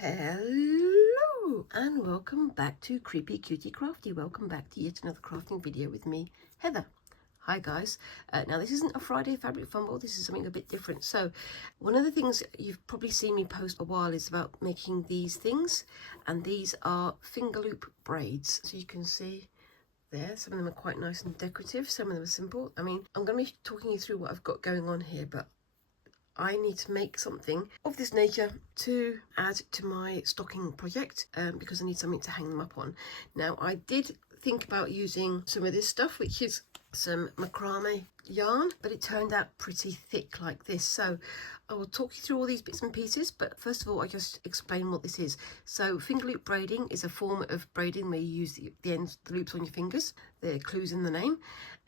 Hello and welcome back to Creepy Cutie Crafty. Welcome back to yet another crafting video with me, Heather. Hi guys. Now this isn't a Friday fabric fumble, this is something a bit different. So one of the things you've probably seen me post a while is about making these things, and these are Fingerloop braids. So you can see there, some of them are quite nice and decorative, some of them are simple. I mean, I'm going to be talking you through what I've got going on here, but I need to make something of this nature to add to my stocking project because I need something to hang them up on. Now, I did think about using some of this stuff, which is some macrame yarn, but it turned out pretty thick like this. So I will talk you through all these bits and pieces, but first of all, I just explain what this is. So Fingerloop braiding is a form of braiding where you use the ends, the loops on your fingers. The clues in the name,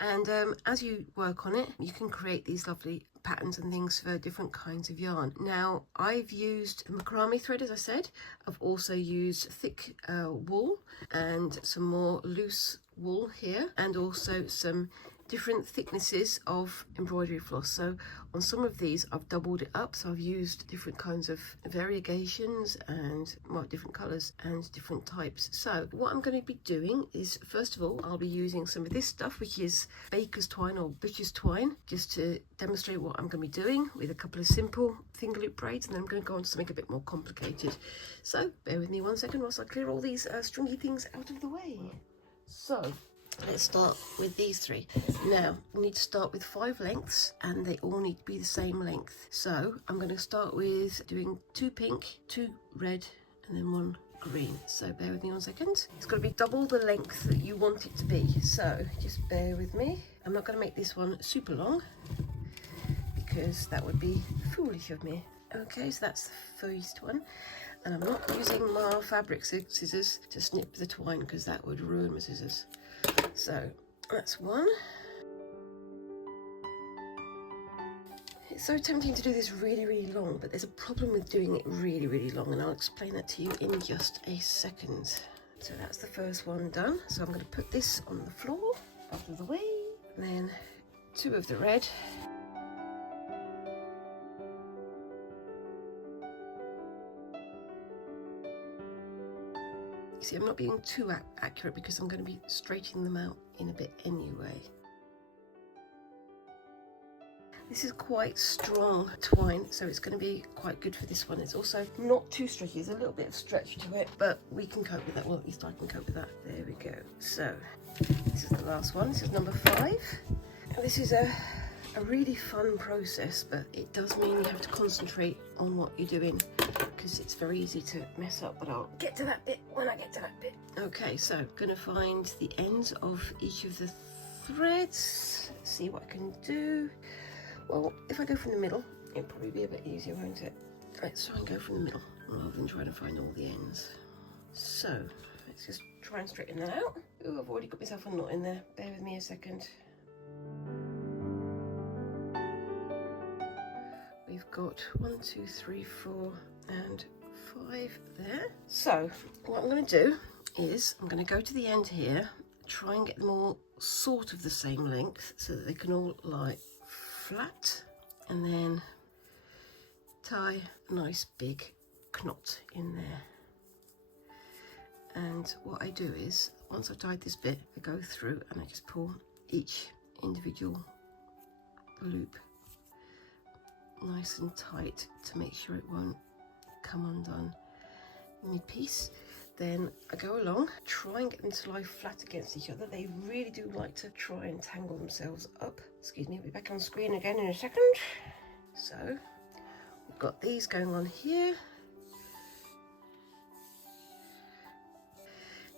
and as you work on it, you can create these lovely patterns and things for different kinds of yarn. Now, I've used macrame thread, as I said. I've also used thick wool and some more loose wool here, and also some different thicknesses of embroidery floss. So on some of these I've doubled it up, so I've used different kinds of variegations and different colors and different types. So what I'm going to be doing is, first of all, I'll be using some of this stuff, which is baker's twine or butcher's twine, just to demonstrate what I'm going to be doing with a couple of simple Fingerloop braids, and then I'm going to go on to something a bit more complicated. So bear with me 1 second whilst I clear all these stringy things out of the way. So let's start with these three. Now, we need to start with 5 lengths, and they all need to be the same length. So I'm going to start with doing 2 pink, 2 red, and then 1 green. So bear with me 1 second. It's got to be double the length that you want it to be. So just bear with me. I'm not going to make this one super long because that would be foolish of me. Okay, so that's the first one. And I'm not using my fabric scissors to snip the twine because that would ruin my scissors. So that's 1. It's so tempting to do this really long, but there's a problem with doing it really long, and I'll explain that to you in just a second. So that's the first one done. So I'm going to put this on the floor, out of the way, and then 2 of the red. You see, I'm not being too accurate because I'm going to be straightening them out in a bit anyway. This is quite strong twine, so it's going to be quite good for this one. It's also not too stretchy. There's a little bit of stretch to it, but we can cope with that. Well, at least I can cope with that. There we go. So this is the last one. This is number 5. Now, this is a really fun process, but it does mean you have to concentrate on what you're doing because it's very easy to mess up, but I'll get to that bit when I get to that bit. Okay, so I'm gonna find the ends of each of the threads. Let's see what I can do. Well, if I go from the middle, it'll probably be a bit easier, won't it? Let's try and go from the middle rather than trying to find all the ends. So let's just try and straighten that out. Ooh, I've already got myself a knot in there. Bear with me a second. We've got 1, 2, 3, 4 and 5 there. So what I'm going to do is I'm going to go to the end here, try and get them all sort of the same length so that they can all lie flat, and then tie a nice big knot in there. And what I do is, once I've tied this bit, I go through and I just pull each individual loop nice and tight to make sure it won't come undone mid-piece. Then I go along, try and get them to lie flat against each other. They really do like to try and tangle themselves up. Excuse me, I'll be back on screen again in a second. So we've got these going on here.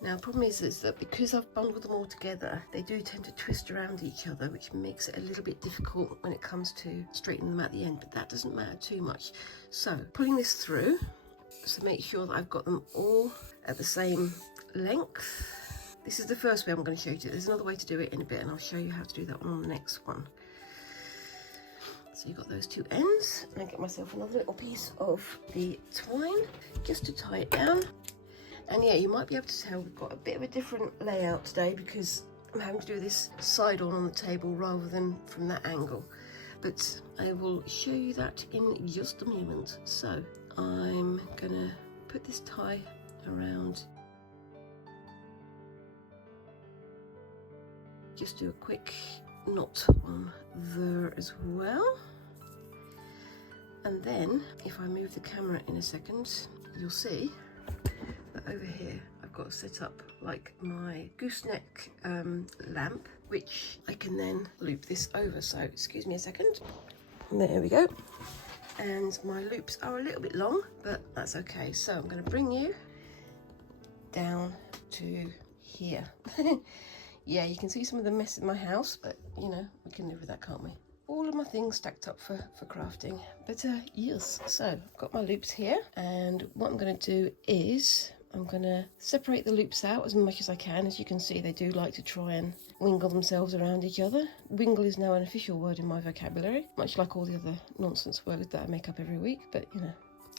Now, the problem is that because I've bundled them all together, they do tend to twist around each other, which makes it a little bit difficult when it comes to straightening them at the end, but that doesn't matter too much. So, pulling this through, so make sure that I've got them all at the same length. This is the first way I'm going to show you. There's another way to do it in a bit, and I'll show you how to do that one on the next one. So you've got those 2 ends, and I get myself another little piece of the twine just to tie it down. And yeah, you might be able to tell we've got a bit of a different layout today because I'm having to do this side on the table rather than from that angle. But I will show you that in just a moment. So I'm gonna put this tie around. Just do a quick knot on there as well. And then if I move the camera in a second, you'll see that over here I've got set up like my gooseneck lamp, which I can then loop this over. So excuse me a second. There we go. And my loops are a little bit long, but that's okay. So I'm going to bring you down to here. Yeah, you can see some of the mess in my house, but you know, we can live with that, can't we? All of my things stacked up for crafting. But yes, so I've got my loops here, and what I'm going to do is I'm going to separate the loops out as much as I can. As you can see, they do like to try and wingle themselves around each other. Wingle is now an official word in my vocabulary, much like all the other nonsense words that I make up every week. But you know,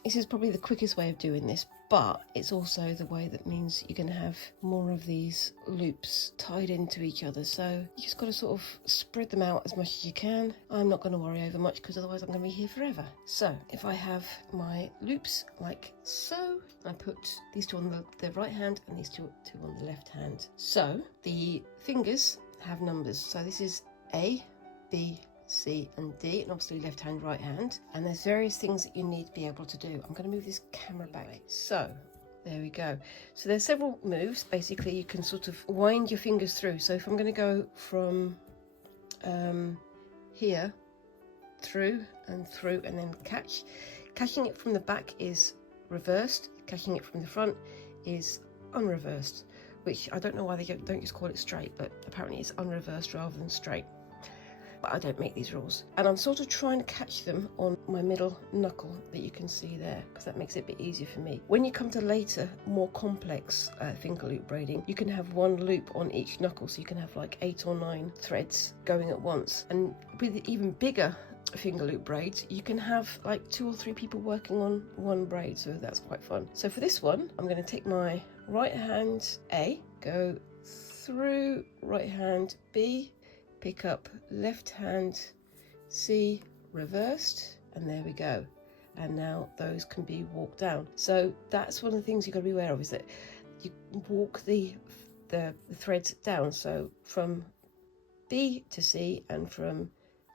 this is probably the quickest way of doing this, but it's also the way that means you're going to have more of these loops tied into each other. So you just got to sort of spread them out as much as you can. I'm not going to worry over much because otherwise I'm going to be here forever. So if I have my loops like so, I put these two on the right hand and these two on the left hand. So the fingers have numbers. So this is A, B, C and D, and obviously left hand, right hand, and there's various things that you need to be able to do. I'm going to move this camera back. So there we go. So there's several moves. Basically you can sort of wind your fingers through. So if I'm going to go from here through and then catching it from the back is reversed, catching it from the front is unreversed, which I don't know why they don't just call it straight, but apparently it's unreversed rather than straight. But I don't make these rules, and I'm sort of trying to catch them on my middle knuckle that you can see there, because that makes it a bit easier for me. When you come to later, more complex finger loop braiding, you can have one loop on each knuckle, so you can have like 8 or 9 threads going at once. And with even bigger finger loop braids, you can have like 2 or 3 people working on one braid, so that's quite fun. So for this one, I'm going to take my right hand A, go through right hand B, pick up left hand C reversed, and there we go. And now those can be walked down. So that's one of the things you've got to be aware of, is that you walk the threads down, so from B to C and from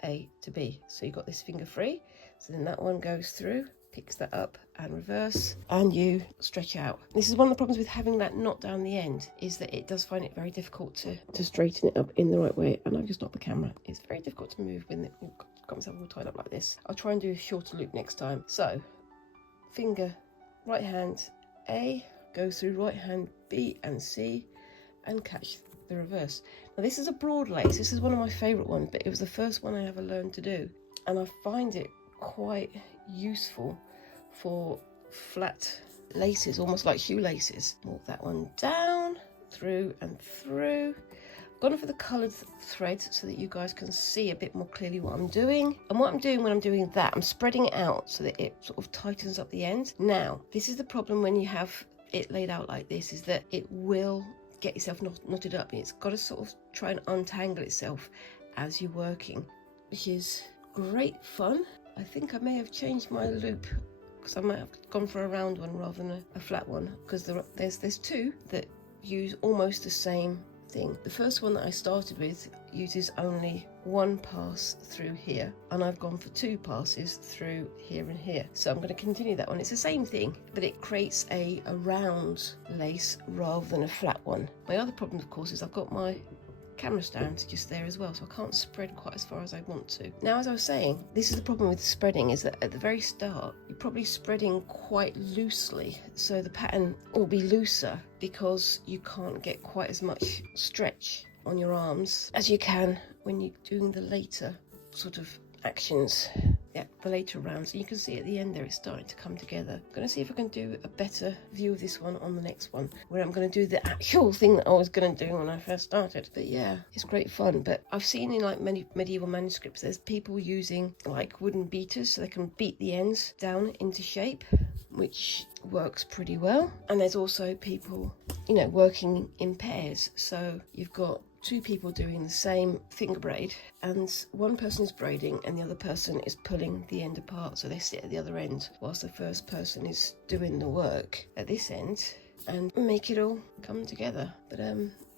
A to B. So you've got this finger free, so then that one goes through, picks that up and reverse, and you stretch out. This is one of the problems with having that knot down the end, is that it does find it very difficult to straighten it up in the right way. And I've just knocked the camera. It's very difficult to move when you've got myself all tied up like this. I'll try and do a shorter loop next time. So finger right hand A, go through right hand B and C and catch the reverse. Now this is a broad lace. This is one of my favorite ones, but it was the first one I ever learned to do, and I find it quite useful for flat laces, almost like shoelaces. Walk that one down, through and through. I've gone for the coloured thread so that you guys can see a bit more clearly what I'm doing. And what I'm doing when I'm doing that, I'm spreading it out so that it sort of tightens up the end. Now, this is the problem when you have it laid out like this, is that it will get yourself knotted up, and it's got to sort of try and untangle itself as you're working, which is great fun. I think I may have changed my loop, because I might have gone for a round one rather than a flat one, because there's 2 that use almost the same thing. The first one that I started with uses only 1 pass through here, and I've gone for 2 passes through here and here. So I'm going to continue that one. It's the same thing, but it creates a round lace rather than a flat one. My other problem, of course, is I've got my camera stand just there as well, so I can't spread quite as far as I want to. Now, as I was saying, this is the problem with spreading, is that at the very start you're probably spreading quite loosely, so the pattern will be looser because you can't get quite as much stretch on your arms as you can when you're doing the later sort of actions. Yeah, the later rounds. And you can see at the end there it's starting to come together. I'm going to see if I can do a better view of this one on the next one, where I'm going to do the actual thing that I was going to do when I first started. But yeah, it's great fun. But I've seen in like many medieval manuscripts, there's people using like wooden beaters so they can beat the ends down into shape, which works pretty well. And there's also people, you know, working in pairs. So you've got two people doing the same finger braid, and one person is braiding and the other person is pulling the end apart, so they sit at the other end whilst the first person is doing the work at this end and make it all come together. But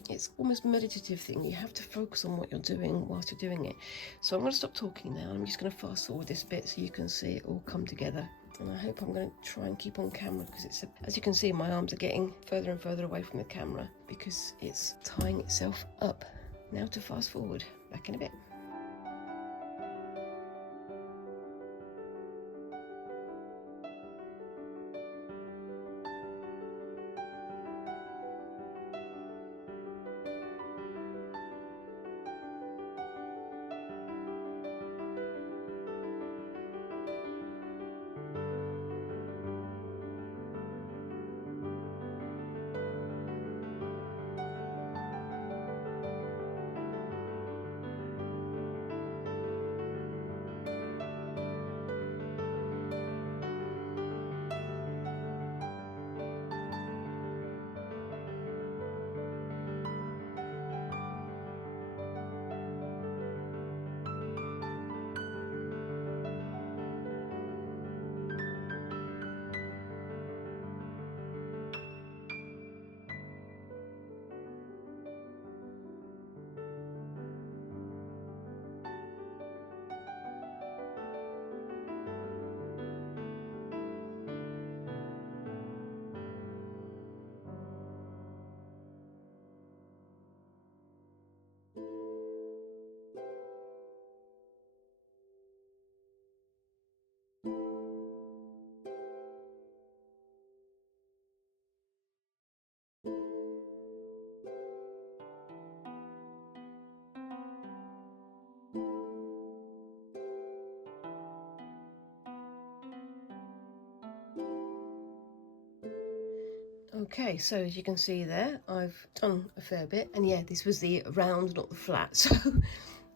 it's almost a meditative thing. You have to focus on what you're doing whilst you're doing it. So I'm going to stop talking now. I'm just going to fast forward this bit so you can see it all come together. And I hope I'm going to try and keep on camera, because it's, as you can see, my arms are getting further and further away from the camera because it's tying itself up. Now to fast forward, back in a bit. Okay, so as you can see there, I've done a fair bit, and yeah, this was the round, not the flat, so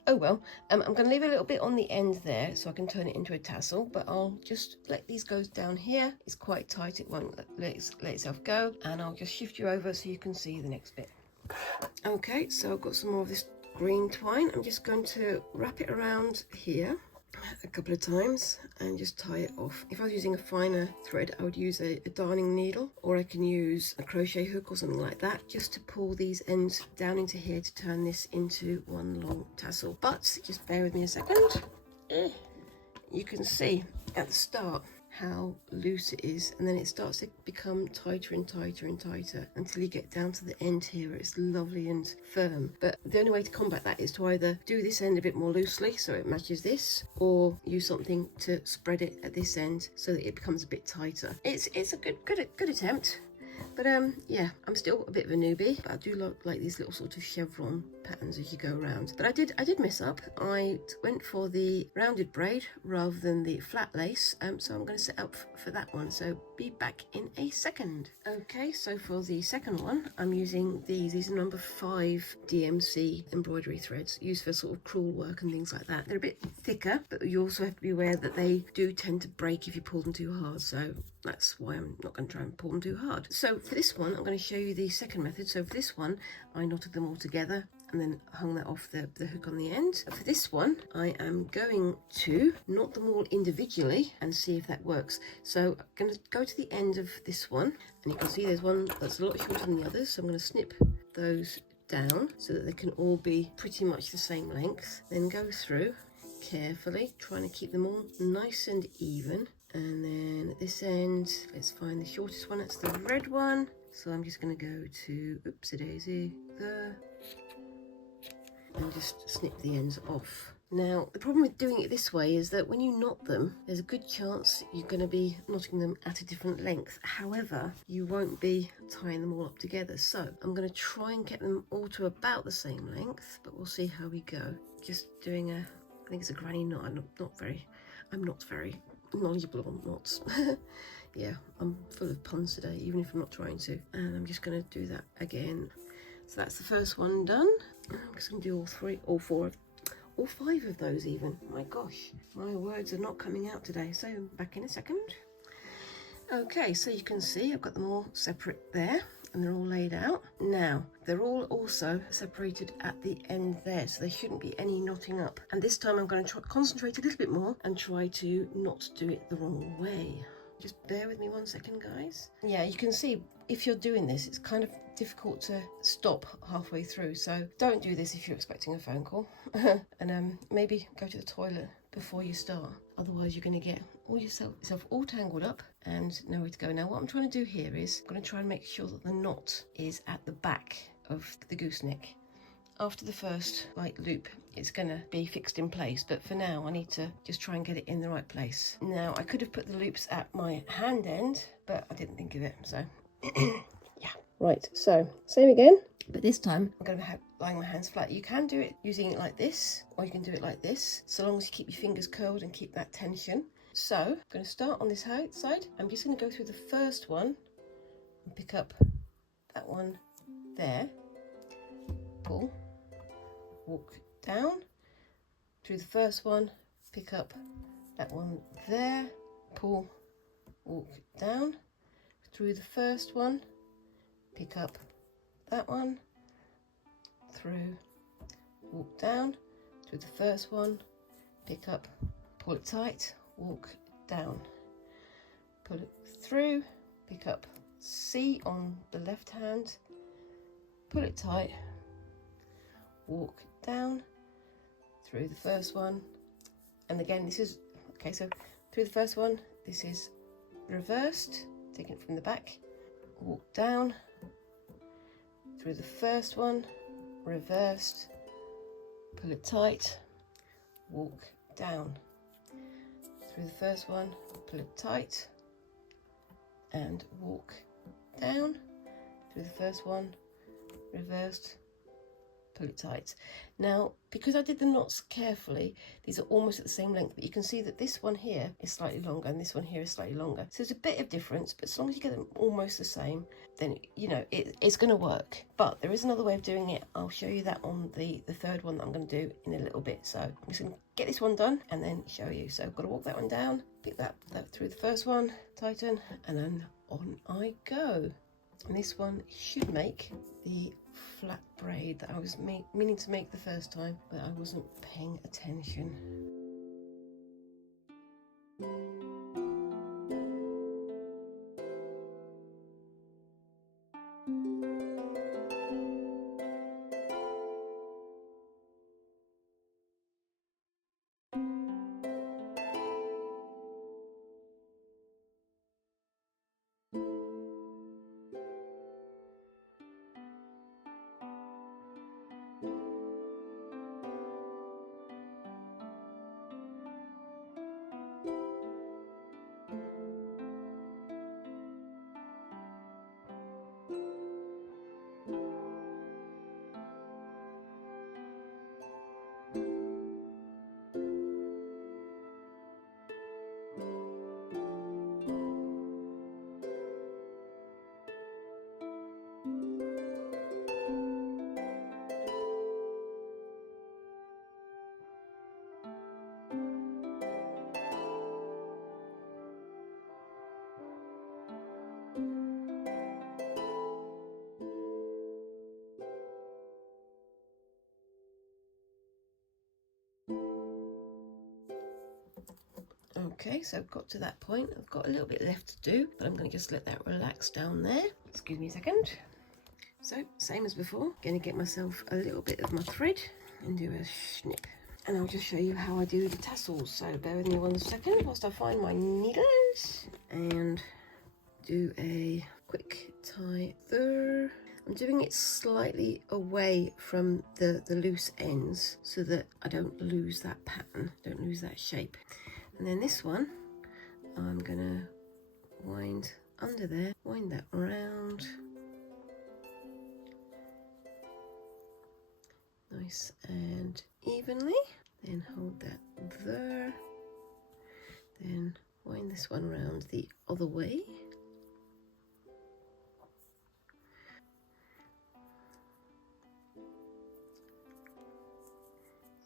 oh well. I'm going to leave a little bit on the end there so I can turn it into a tassel, but I'll just let these go down here. It's quite tight, it won't let itself go, and I'll just shift you over so you can see the next bit. Okay, so I've got some more of this green twine. I'm just going to wrap it around here a couple of times and just tie it off. If I was using a finer thread, I would use a darning needle, or I can use a crochet hook or something like that, just to pull these ends down into here to turn this into one long tassel. But just bear with me a second. You can see at the start how loose it is, and then it starts to become tighter and tighter and tighter until you get down to the end here where it's lovely and firm. But the only way to combat that is to either do this end a bit more loosely so it matches this, or use something to spread it at this end so that it becomes a bit tighter. It's a good attempt. But yeah, I'm still a bit of a newbie, but I do like these little sort of chevron patterns as you go around. But I did mess up. I went for the rounded braid rather than the flat lace, so I'm going to set up for that one, so be back in a second. Okay, so for the second one, I'm using these are number 5 DMC embroidery threads, used for sort of crewel work and things like that. They're a bit thicker, but you also have to be aware that they do tend to break if you pull them too hard, so that's why I'm not going to try and pull them too hard. So for this one, I'm going to show you the second method. So for this one, I knotted them all together and then hung that off the hook on the end. For this one, I am going to knot them all individually and see if that works. So I'm going to go to the end of this one, and you can see there's one that's a lot shorter than the others. So I'm going to snip those down so that they can all be pretty much the same length. Then go through carefully, trying to keep them all nice and even. And then at this end, let's find the shortest one. That's the red one. So I'm just going to go to, oopsie daisy, there, and just snip the ends off. Now, the problem with doing it this way is that when you knot them, there's a good chance you're going to be knotting them at a different length. However, you won't be tying them all up together. So I'm going to try and get them all to about the same length, but we'll see how we go. Just doing I think it's a granny knot. I'm not very knowledgeable on knots. Yeah, I'm full of puns today, even if I'm not trying to. And I'm just going to do that again. So that's the first one done. I'm just going to do all 5 of those even. My gosh, my words are not coming out today. So back in a second. Okay, so you can see I've got them all separate there. and they're all laid out. Now, they're all also separated at the end there, so there shouldn't be any knotting up. And this time I'm going to concentrate a little bit more and try to not do it the wrong way. Just bear with me 1 second, guys. Yeah, you can see if you're doing this, it's kind of difficult to stop halfway through. So don't do this if you're expecting a phone call. And maybe go to the toilet before you start. Otherwise, you're going to get all yourself all tangled up and nowhere to go. Now, what I'm trying to do here is I'm going to try and make sure that the knot is at the back of the gooseneck. After the first loop, it's going to be fixed in place, but for now I need to just try and get it in the right place. Now, I could have put the loops at my hand end, but I didn't think of it, so yeah. Right, so same again, but this time I'm going to be lying my hands flat. You can do it using it like this, or you can do it like this, so long as you keep your fingers curled and keep that tension. So I'm going to start on this side. I'm just going to go through the first one and pick up that one there, pull, walk down through the first one, pick up that one there, pull, walk down through the first one, pick up that one, through, walk down through the first one, pick up, pull it tight, walk down, pull it through, pick up C on the left hand, pull it tight, walk down through the first one, and again this is okay, so through the first one this is reversed, taking it from the back, walk down through the first one, reversed, pull it tight, walk down through the first one, pull it tight and walk down through the first one, reversed, pull it tight. Now, because I did the knots carefully, these are almost at the same length, but you can see that this one here is slightly longer and this one here is slightly longer. So there's a bit of difference, but as long as you get them almost the same, then you know it's going to work. But there is another way of doing it. I'll show you that on the third one that I'm going to do in a little bit. So I'm just going to get this one done and then show you. So I've got to walk that one down, pick that through the first one, tighten, and then on I go. And this one should make the flat braid that I was meaning to make the first time, but I wasn't paying attention. Okay, so I've got to that point. I've got a little bit left to do, but I'm going to just let that relax down there. Excuse me a second. So, same as before, going to get myself a little bit of my thread and do a snip. And I'll just show you how I do the tassels. So bear with me 1 second whilst I find my needles and do a quick tie there. I'm doing it slightly away from the loose ends so that I don't lose that pattern, don't lose that shape. And then this one, I'm gonna wind under there, wind that round. Nice and evenly. Then hold that there. Then wind this one round the other way.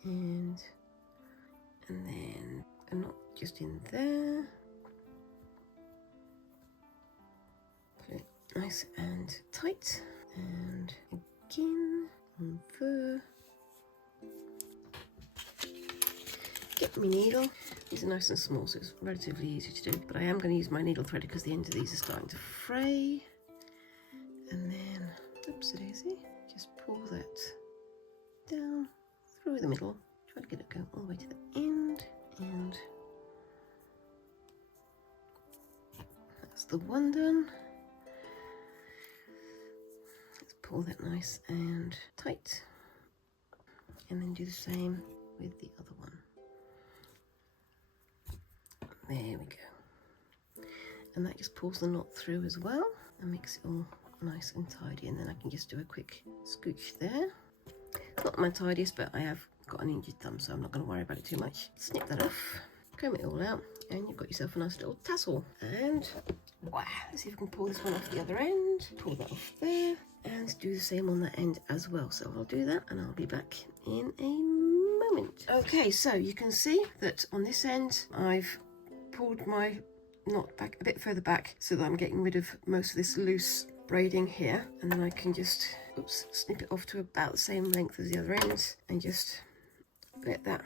And then a knot just in there. Put it nice and tight. And again on fur. Get my needle. These are nice and small, so it's relatively easy to do, but I am going to use my needle threader because the ends of these are starting to fray. And then, oops daisy, just pull that down through the middle. Try to get it going all the way to the end, and that's the one done. Let's pull that nice and tight, and then do the same with the other one. There we go. And that just pulls the knot through as well and makes it all nice and tidy. And then I can just do a quick scooch there. Not my tidiest, but I have got an injured thumb, so I'm not going to worry about it too much. Snip that off, comb it all out, and you've got yourself a nice little tassel. And wow, let's see if I can pull this one off the other end. Pull that off there, and do the same on that end as well. So I'll do that, and I'll be back in a moment. Okay, so you can see that on this end, I've pulled my knot back a bit further back so that I'm getting rid of most of this loose braiding here, and then I can just snip it off to about the same length as the other end and just let that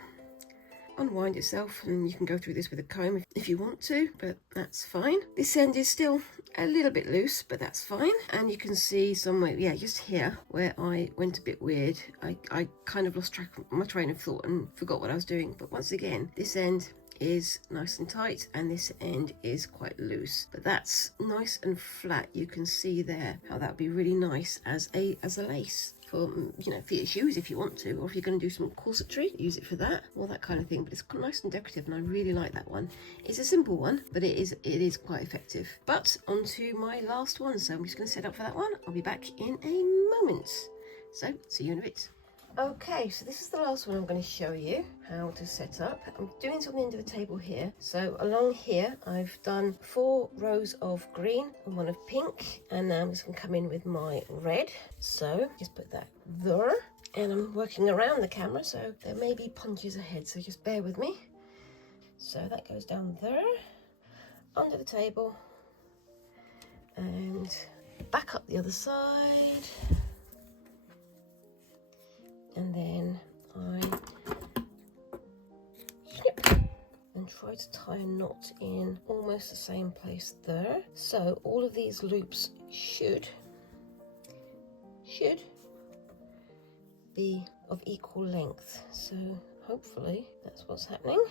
unwind itself. And you can go through this with a comb if you want to, but that's fine. This end is still a little bit loose, but that's fine. And you can see somewhere, yeah, just here where I went a bit weird. I kind of lost track of my train of thought and forgot what I was doing. But once again, this end is nice and tight and this end is quite loose, but that's nice and flat. You can see there how that would be really nice as a lace for, you know, for your shoes if you want to, or if you're going to do some corsetry, use it for that, all that kind of thing. But it's nice and decorative, and I really like that one. It's a simple one, but it is quite effective. But on to my last one, so I'm just going to set up for that one. I'll be back in a moment, so see you in a bit. Okay, so this is the last one I'm going to show you how to set up. I'm doing this on the end of the table here. So along here, I've done 4 rows of green and 1 of pink. And now I'm just going to come in with my red. So just put that there. And I'm working around the camera, so there may be punches ahead, so just bear with me. So that goes down there, under the table, and back up the other side. And then I snip and try to tie a knot in almost the same place there. So all of these loops should be of equal length. So hopefully that's what's happening.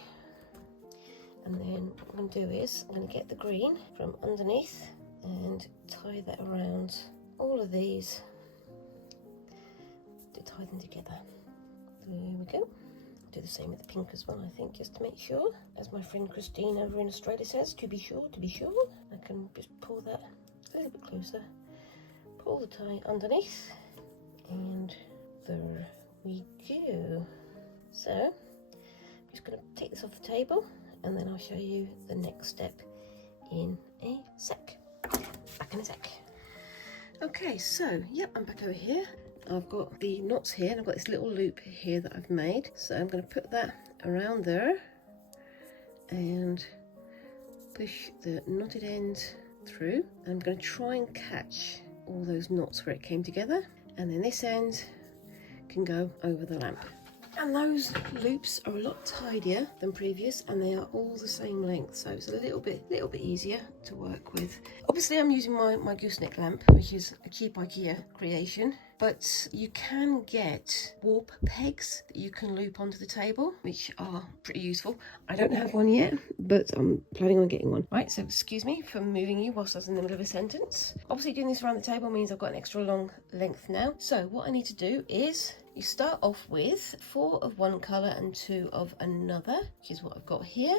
And then what I'm going to do is I'm going to get the green from underneath and tie that around all of these to tie them together. There we go. I'll do the same with the pink as well, I think, just to make sure. As my friend Christine over in Australia says, to be sure, to be sure. I can just pull that a little bit closer, pull the tie underneath, and there we go. So I'm just going to take this off the table, and then I'll show you the next step in a sec. Back in a sec. Okay, so yep, I'm back over here. I've got the knots here, and I've got this little loop here that I've made. So I'm going to put that around there and push the knotted end through. I'm going to try and catch all those knots where it came together, and then this end can go over the lamp. And those loops are a lot tidier than previous, and they are all the same length, so it's a little bit easier to work with. Obviously I'm using my gooseneck lamp, which is a cheap IKEA creation, but you can get warp pegs that you can loop onto the table, which are pretty useful. I don't have one yet, but I'm planning on getting one. Right, so excuse me for moving you whilst I was in the middle of a sentence. Obviously doing this around the table means I've got an extra long length now. So what I need to do is you start off with 4 of one colour and 2 of another, which is what I've got here.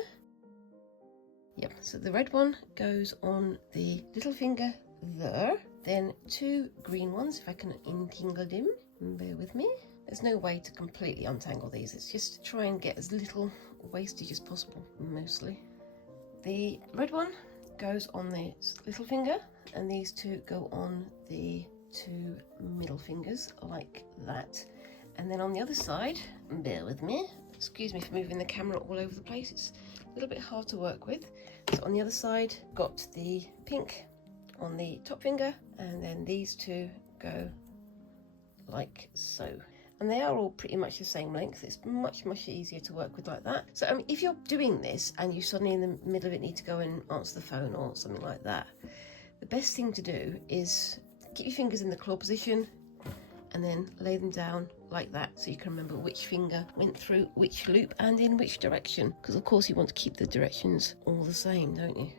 Yep, so the red one goes on the little finger there. Then 2 green ones, if I can entangle them. Bear with me. There's no way to completely untangle these. It's just to try and get as little wastage as possible, mostly. The red one goes on the little finger, and these 2 go on the 2 middle fingers, like that. And then on the other side, bear with me, excuse me for moving the camera all over the place, it's a little bit hard to work with. So on the other side, got the pink on the top finger, and then these two go like so. And they are all pretty much the same length. It's much easier to work with like that. So if you're doing this and you suddenly in the middle of it need to go and answer the phone or something like that, the best thing to do is keep your fingers in the claw position and then lay them down like that, so you can remember which finger went through which loop and in which direction, because of course you want to keep the directions all the same, don't you?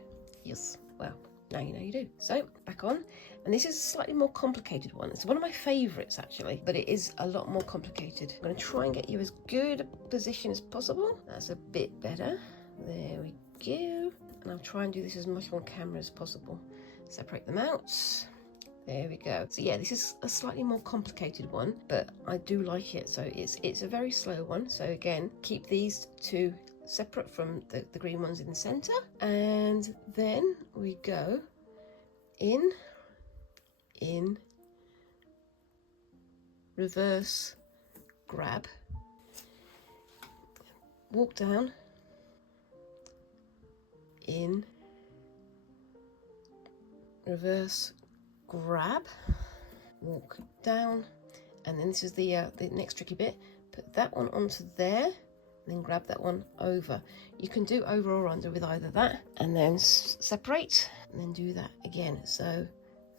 Yes. Well, now you know you do. So back on, and this is a slightly more complicated one. It's one of my favorites actually, but it is a lot more complicated. I'm going to try and get you as good a position as possible. That's a bit better. There we go. And I'll try and do this as much on camera as possible. Separate them out. There we go. So yeah, this is a slightly more complicated one, but I do like it. So it's a very slow one. So again, keep these two separate from the green ones in the center, and then we go in, reverse, grab, walk down, in, reverse, grab, walk down, and then this is the next tricky bit. Put that one onto there, and then grab that one over. You can do over or under with either that, and then separate, and then do that again. So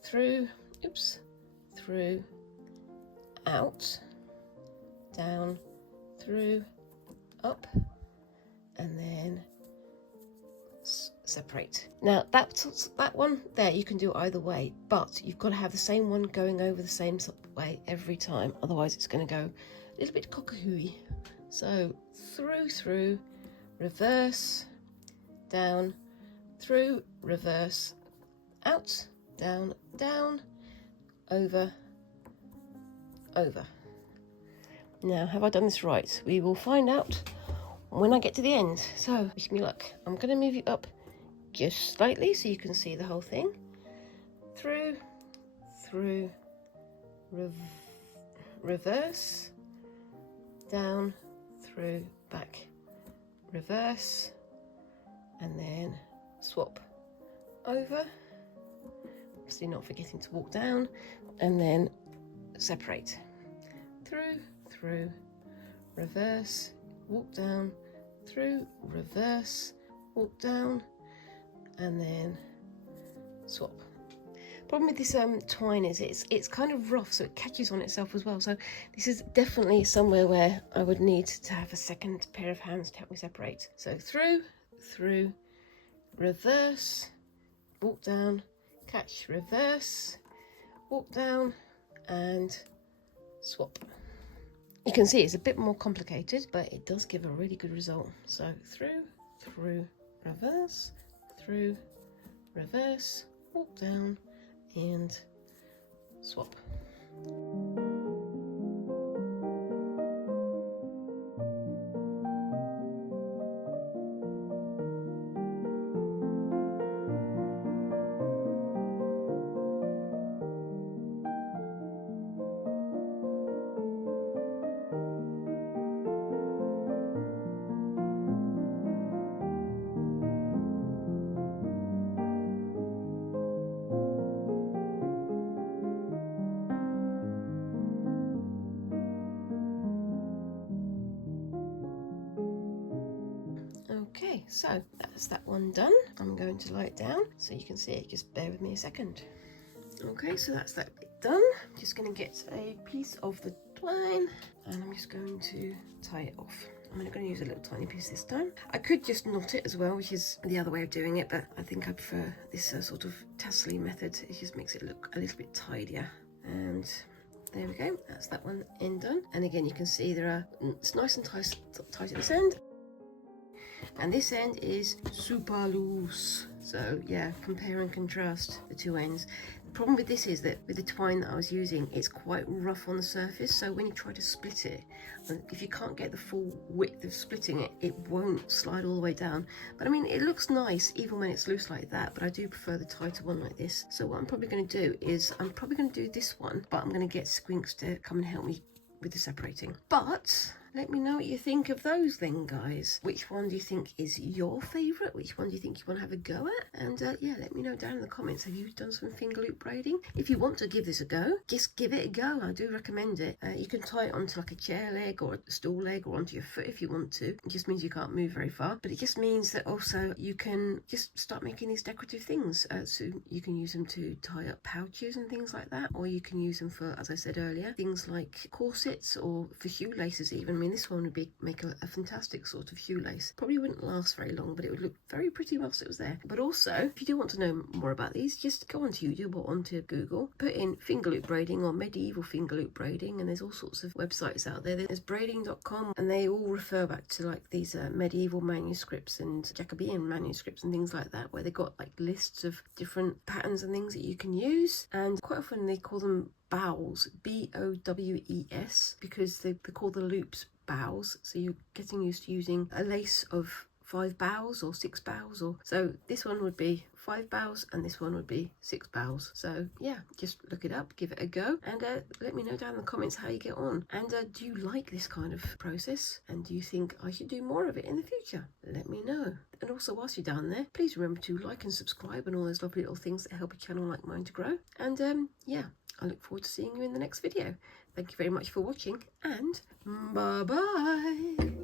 through, oops, through, out, down, through, up, and then separate. Now that one there you can do either way, but you've got to have the same one going over the same way every time, otherwise it's going to go a little bit cockahooey. So through, reverse, down, through, reverse, out, down, down, over, over. Now, have I done this right? We will find out when I get to the end. So wish me luck. I'm going to move you up just slightly so you can see the whole thing. Through, reverse, down, through, back, reverse, and then swap over, obviously not forgetting to walk down, and then separate. Through, reverse, walk down, through, reverse, walk down, and then swap. Problem with this twine is it's kind of rough, so it catches on itself as well. So this is definitely somewhere where I would need to have a second pair of hands to help me separate. So through, reverse, walk down, catch, reverse, walk down, and swap. You can see it's a bit more complicated, but it does give a really good result. So through, reverse, walk down, and swap. Okay, so that's that one done. I'm going to lie it down so you can see it. Just bear with me a second. Okay, so that's that bit done. Just going to get a piece of the twine and I'm just going to tie it off. I'm only going to use a little tiny piece this time. I could just knot it as well, which is the other way of doing it, but I think I prefer this sort of tassel-y method. It just makes it look a little bit tidier. And there we go, that's that one end done. And again, you can see it's nice and tight at this end. And this end is super loose. So yeah, compare and contrast the two ends. The problem with this is that with the twine that I was using, it's quite rough on the surface. So when you try to split it, if you can't get the full width of splitting it, it won't slide all the way down. But I mean, it looks nice even when it's loose like that, but I do prefer the tighter one like this. So what I'm probably going to do is, I'm probably going to do this one, but I'm going to get Squinks to come and help me with the separating. But let me know what you think of those then, guys. Which one do you think is your favourite? Which one do you think you want to have a go at? And yeah, let me know down in the comments. Have you done some finger loop braiding? If you want to give this a go, just give it a go. I do recommend it. You can tie it onto like a chair leg or a stool leg or onto your foot if you want to. It just means you can't move very far, but it just means that also you can just start making these decorative things. So you can use them to tie up pouches and things like that, or you can use them for, as I said earlier, things like corsets or for shoelaces even. I mean, this one would make a fantastic sort of shoelace. Probably wouldn't last very long, but it would look very pretty whilst it was there. But also, if you do want to know more about these, just go onto YouTube or onto Google, put in finger loop braiding or medieval finger loop braiding, and there's all sorts of websites out there. There's braiding.com, and they all refer back to like these medieval manuscripts and Jacobean manuscripts and things like that, where they've got like lists of different patterns and things that you can use. And quite often they call them bows, B-O-W-E-S, because they call the loops bows. So you're getting used to using a lace of 5 bows or 6 bows, or so this one would be 5 bows and this one would be 6 bows. So yeah, just look it up, give it a go, and let me know down in the comments how you get on. And do you like this kind of process, and do you think I should do more of it in the future? Let me know. And also, whilst you're down there, please remember to like and subscribe and all those lovely little things that help a channel like mine to grow. And yeah, I look forward to seeing you in the next video. Thank you very much for watching, and bye bye.